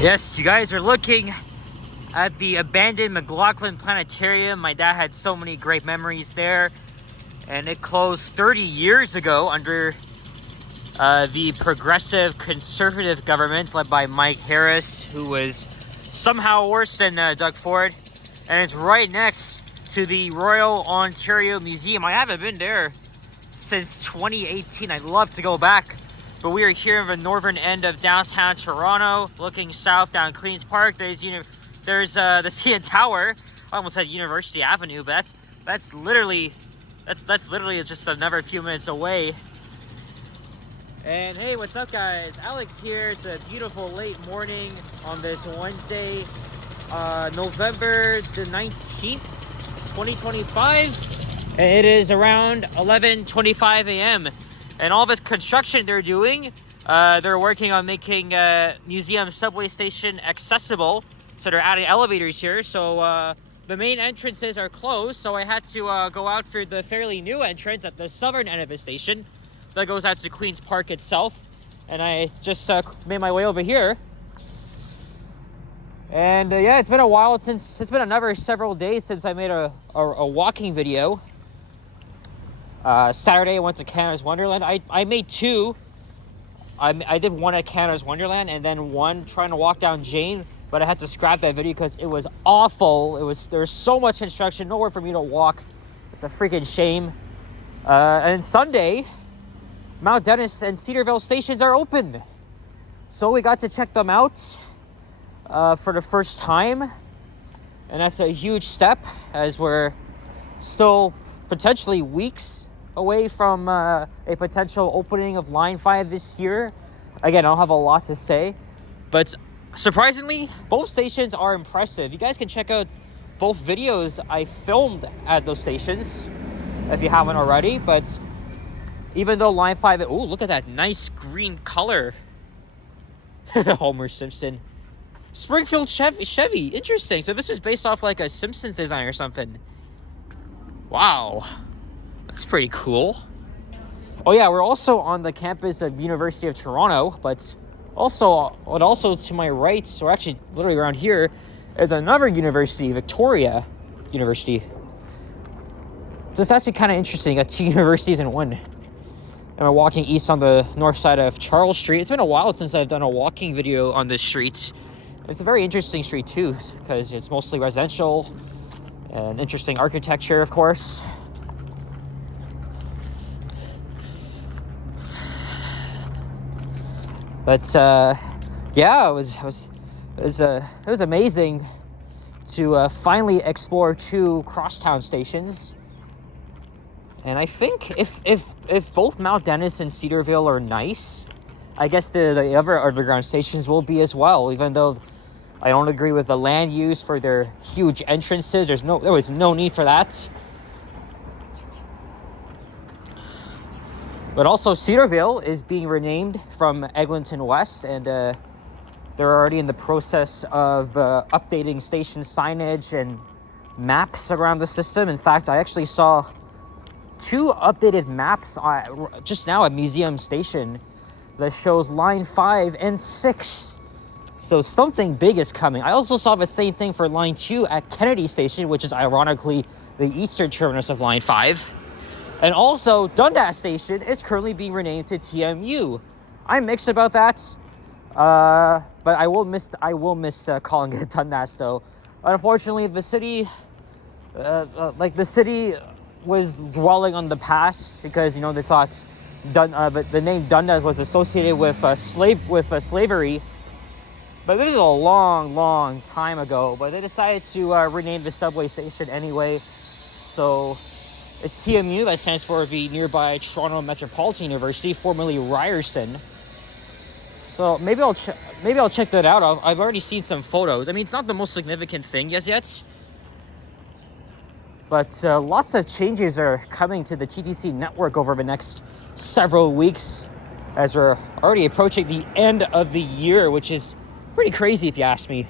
Yes, you guys are looking at the abandoned McLaughlin Planetarium. My dad had so many great memories there, and it closed 30 years ago under the progressive conservative government led by Mike Harris, who was somehow worse than Doug Ford. And it's right next to the Royal Ontario Museum. I haven't been there since 2018. I'd love to go back. But we are here in the northern end of downtown Toronto, looking south down Queen's Park. There's the CN Tower. I almost said University Avenue, but that's literally just another few minutes away. And hey, what's up, guys? Alex here. It's a beautiful late morning on this Wednesday, November the 19th, 2025. And it is around 11:25 a.m. And all this construction they're doing, they're working on making museum subway station accessible. So they're adding elevators here. So the main entrances are closed. So I had to go out for the fairly new entrance at the southern end of the station that goes out to Queen's Park itself. And I just made my way over here. And yeah, it's been a while since, it's been another several days since I made a walking video. Saturday I went to Canada's Wonderland. I made two. I did one at Canada's Wonderland and then one trying to walk down Jane, but I had to scrap that video because it was awful. There's so much construction, nowhere for me to walk. It's a freaking shame. And Sunday, Mount Dennis and Cedarville stations are open. So we got to check them out for the first time. And that's a huge step as we're still potentially weeks away from a potential opening of Line 5 this year. Again, I don't have a lot to say, but surprisingly, both stations are impressive. You guys can check out both videos I filmed at those stations if you haven't already. But even though Line 5, oh, look at that nice green color. Homer Simpson. Springfield Chevy, interesting. So this is based off like a Simpsons design or something. Wow, that's pretty cool. Oh yeah, we're also on the campus of University of Toronto, but also to my right, or actually literally around here, is another university, Victoria University. So it's actually kind of interesting, got two universities in one. And we're walking east on the north side of Charles Street. It's been a while since I've done a walking video on this street. It's a very interesting street too, because it's mostly residential and interesting architecture, of course. But yeah, it was amazing to finally explore two crosstown stations. And I think if both Mount Dennis and Cedarville are nice, I guess the other underground stations will be as well, even though I don't agree with the land use for their huge entrances. There was no need for that. But also Cedarville is being renamed from Eglinton West, and they're already in the process of updating station signage and maps around the system. In fact, I actually saw two updated maps just now at Museum Station that shows Line 5 and 6. So something big is coming. I also saw the same thing for Line 2 at Kennedy Station, which is ironically the eastern terminus of Line 5. And also, Dundas Station is currently being renamed to TMU. I'm mixed about that, but I will miss calling it Dundas though. Unfortunately, the city was dwelling on the past because they thought but the name Dundas was associated with slavery. But this is a long time ago. But they decided to rename the subway station anyway. So it's TMU, that stands for the nearby Toronto Metropolitan University, formerly Ryerson. So maybe I'll check that out. I've already seen some photos. I mean, it's not the most significant thing yet. But lots of changes are coming to the TTC network over the next several weeks, as we're already approaching the end of the year, which is pretty crazy if you ask me.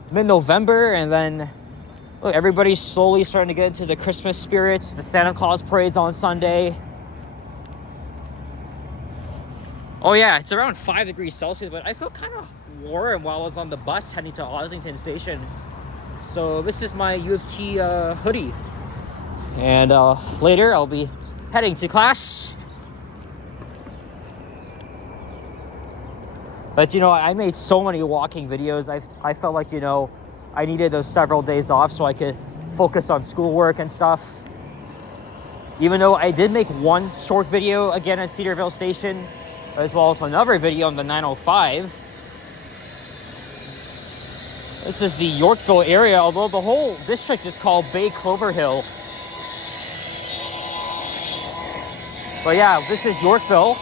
It's mid-November, and then look, everybody's slowly starting to get into the Christmas spirits. The Santa Claus parade's on Sunday. Oh yeah, it's around 5 degrees Celsius, but I feel kind of warm while I was on the bus heading to Oslington Station. So this is my U of T hoodie. And later I'll be heading to class. But, you know, I made so many walking videos. I felt like, you know, I needed those several days off so I could focus on schoolwork and stuff. Even though I did make one short video again at Cedarville Station, as well as another video on the 905. This is the Yorkville area, although the whole district is called Bay Clover Hill. But yeah, this is Yorkville.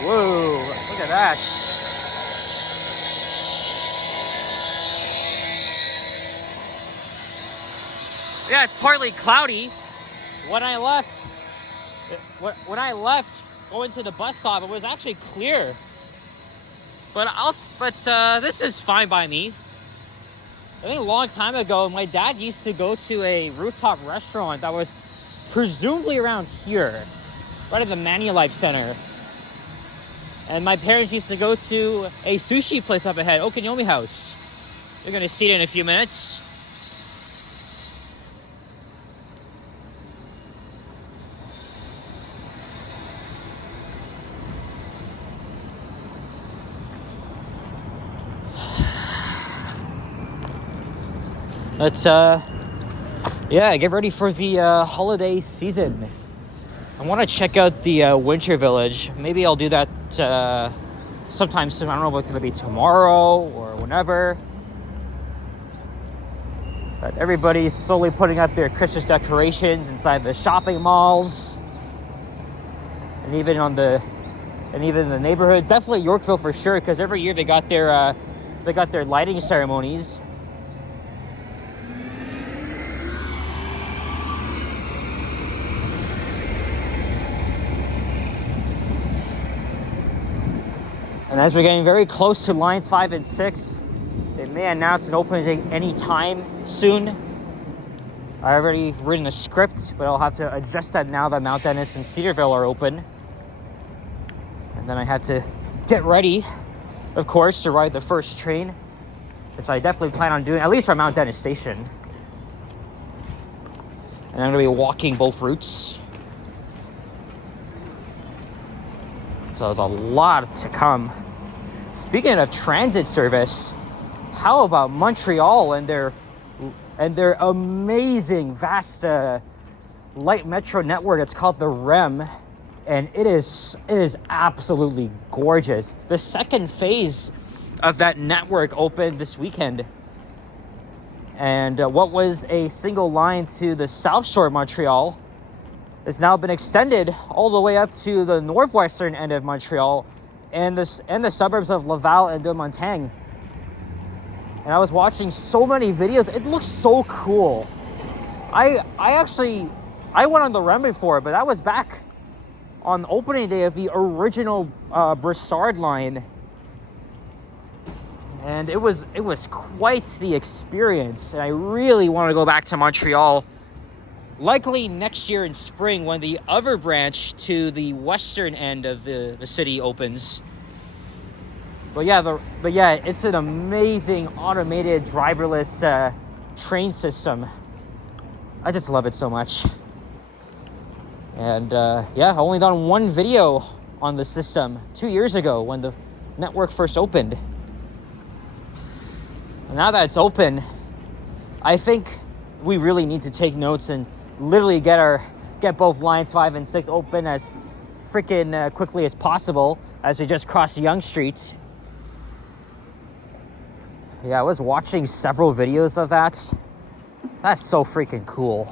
Whoa, look at that. Yeah, it's partly cloudy. When I left going to the bus stop, it was actually clear. But this is fine by me. I think a long time ago, my dad used to go to a rooftop restaurant that was presumably around here, right at the Manulife Center. And my parents used to go to a sushi place up ahead, Okinomi House. You're gonna see it in a few minutes. Let's get ready for the holiday season. I want to check out the Winter Village. Maybe I'll do that sometime soon. I don't know if it's going to be tomorrow or whenever. But everybody's slowly putting up their Christmas decorations inside the shopping malls, and even in the neighborhoods. Definitely Yorkville for sure, because every year they got their lighting ceremonies. And as we're getting very close to lines 5 and 6, they may announce an opening any time soon. I already written a script, but I'll have to adjust that now that Mount Dennis and Cedarville are open. And then I had to get ready, of course, to ride the first train, which I definitely plan on doing, at least from Mount Dennis Station. And I'm going to be walking both routes. So there's a lot to come. Speaking of transit service, how about Montreal and their amazing vast light metro network? It's called the REM, and it is absolutely gorgeous. The second phase of that network opened this weekend, and what was a single line to the South Shore of Montreal has now been extended all the way up to the northwestern end of Montreal and the suburbs of Laval and de Montagne. And I was watching so many videos. It looks so cool. I went on the REM before, but that was back on opening day of the original Brossard line. And it was quite the experience. And I really want to go back to Montreal. Likely next year in spring, when the other branch to the western end of the city opens. But yeah, it's an amazing automated driverless train system. I just love it so much. And I've only done one video on the system 2 years ago when the network first opened. And now that it's open, I think we really need to take notes and literally get both lines 5 and 6 open as freaking quickly as possible as we just cross Yonge Street. Yeah, I was watching several videos of that. That's so freaking cool.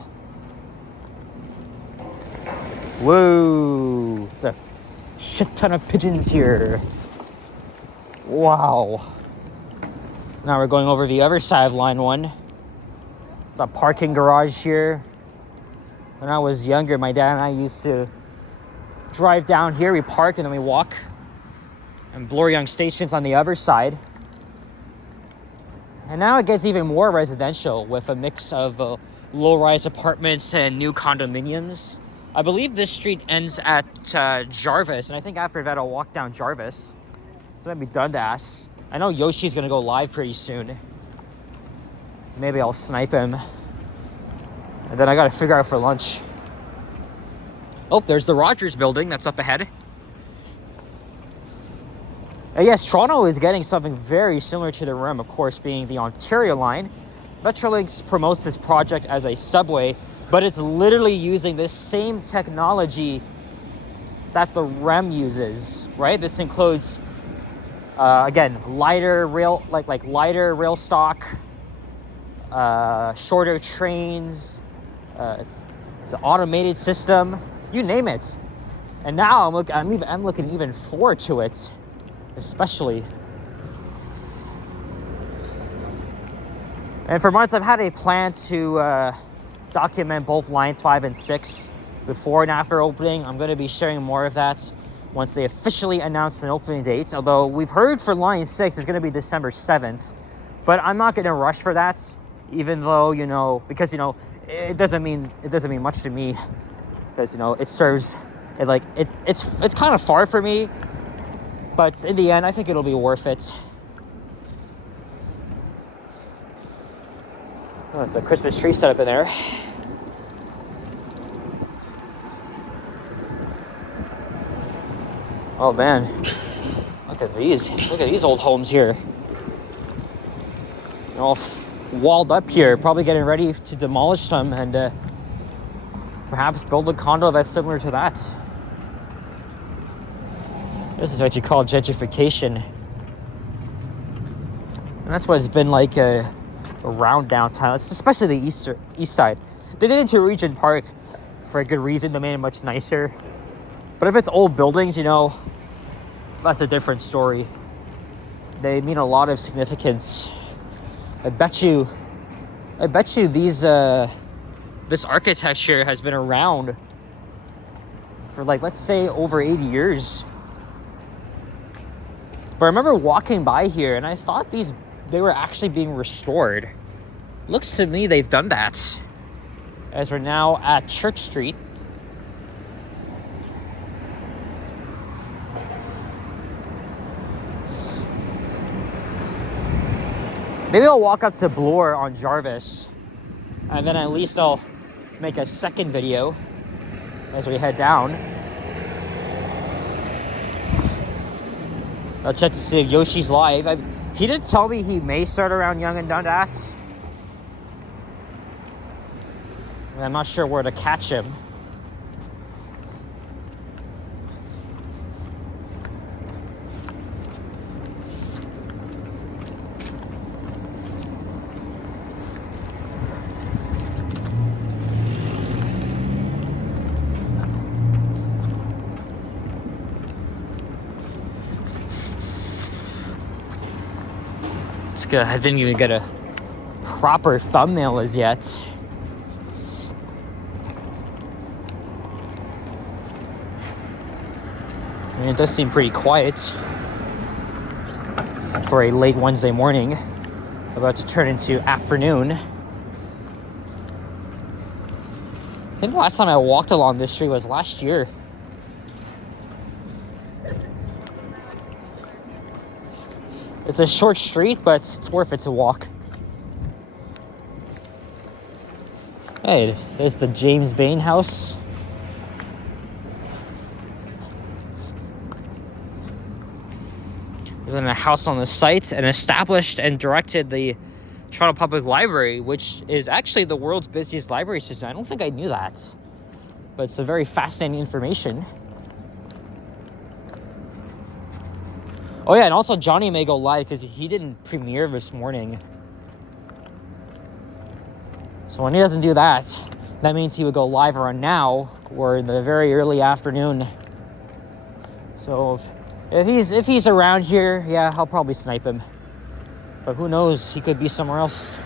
Whoa, it's a shit ton of pigeons here. Wow. Now we're going over the other side of line 1. It's a parking garage here. When I was younger, my dad and I used to drive down here. We park and then we walk. And Bloor Yonge Station's on the other side. And now it gets even more residential with a mix of low-rise apartments and new condominiums. I believe this street ends at Jarvis, and I think after that I'll walk down Jarvis. So maybe Dundas. I know Yoshi's gonna go live pretty soon. Maybe I'll snipe him. And then I gotta figure out for lunch. Oh, there's the Rogers building that's up ahead. And yes, Toronto is getting something very similar to the REM, of course, being the Ontario line. Metrolinx promotes this project as a subway, but it's literally using this same technology that the REM uses, right? This includes, again, lighter rail, like lighter rail stock, shorter trains. It's an automated system, you name it. And now I'm looking even forward to it, especially. And for months, I've had a plan to document both lines 5 and 6 before and after opening. I'm going to be sharing more of that once they officially announce an opening date. Although we've heard for line 6 is going to be December 7th, but I'm not going to rush for that. Even though, because it doesn't mean much to me, because it serves it's kind of far for me, but in the end I think it'll be worth it. Oh, it's a Christmas tree set up in there. Oh man, look at these old homes here. They're all walled up here, probably getting ready to demolish them and perhaps build a condo that's similar to that. This is what you call gentrification. And that's what it's been like around downtown, especially the east side. They did it to Regent Park for a good reason. They made it much nicer. But if it's old buildings, that's a different story. They mean a lot of significance. I bet you these this architecture has been around for let's say over 80 years. But I remember walking by here and I thought they were actually being restored. Looks to me they've done that, as we're now at Church Street. Maybe I'll walk up to Bloor on Jarvis, and then at least I'll make a second video as we head down. I'll check to see if Yoshi's live. He did tell me he may start around Yonge and Dundas. I'm not sure where to catch him. It's good. I didn't even get a proper thumbnail as yet. I mean, it does seem pretty quiet for a late Wednesday morning, about to turn into afternoon. I think the last time I walked along this street was last year. It's a short street, but it's worth it to walk. Hey, there's the James Bain house. There's a house on the site, and established and directed the Toronto Public Library, which is actually the world's busiest library system. I don't think I knew that, but it's a very fascinating information. Oh yeah, and also Johnny may go live because he didn't premiere this morning. So when he doesn't do that, that means he would go live around now or in the very early afternoon. So if he's around here, yeah, I'll probably snipe him. But who knows? He could be somewhere else.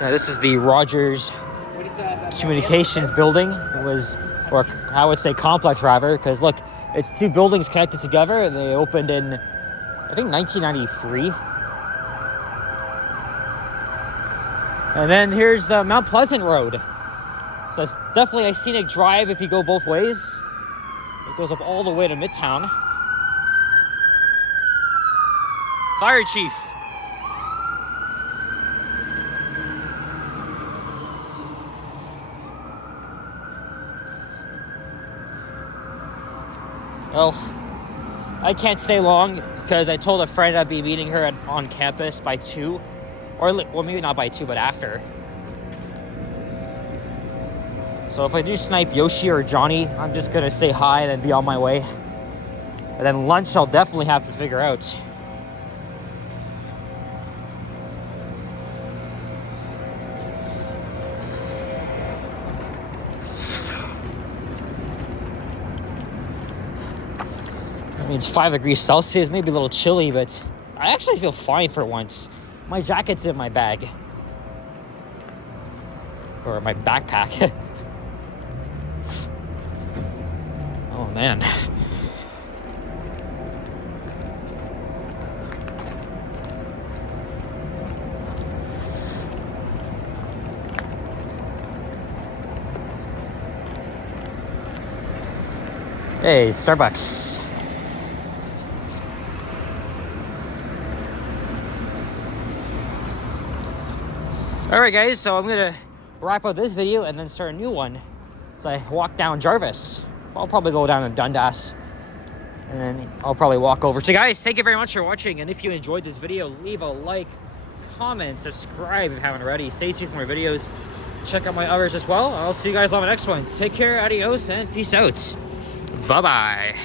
Now, this is the Rogers Communications building. It was, or I would say complex rather, because look, it's two buildings connected together, and they opened in, I think, 1993. And then here's Mount Pleasant Road. So it's definitely a scenic drive if you go both ways. It goes up all the way to Midtown. Fire Chief. Well, I can't stay long because I told a friend I'd be meeting her on campus by 2. Or maybe not by 2, but after. So if I do snipe Yoshi or Johnny, I'm just going to say hi and then be on my way. And then lunch I'll definitely have to figure out. I mean, it's 5 degrees Celsius, maybe a little chilly, but I actually feel fine for once. My jacket's in my bag. Or my backpack. Oh, man. Hey, Starbucks. Alright guys, so I'm gonna wrap up this video and then start a new one. So I walk down Jarvis. I'll probably go down to Dundas. And then I'll probably walk over. So guys, thank you very much for watching. And if you enjoyed this video, leave a like, comment, subscribe if you haven't already. Stay tuned for more videos. Check out my others as well. I'll see you guys on the next one. Take care, adios, and peace out. Bye-bye.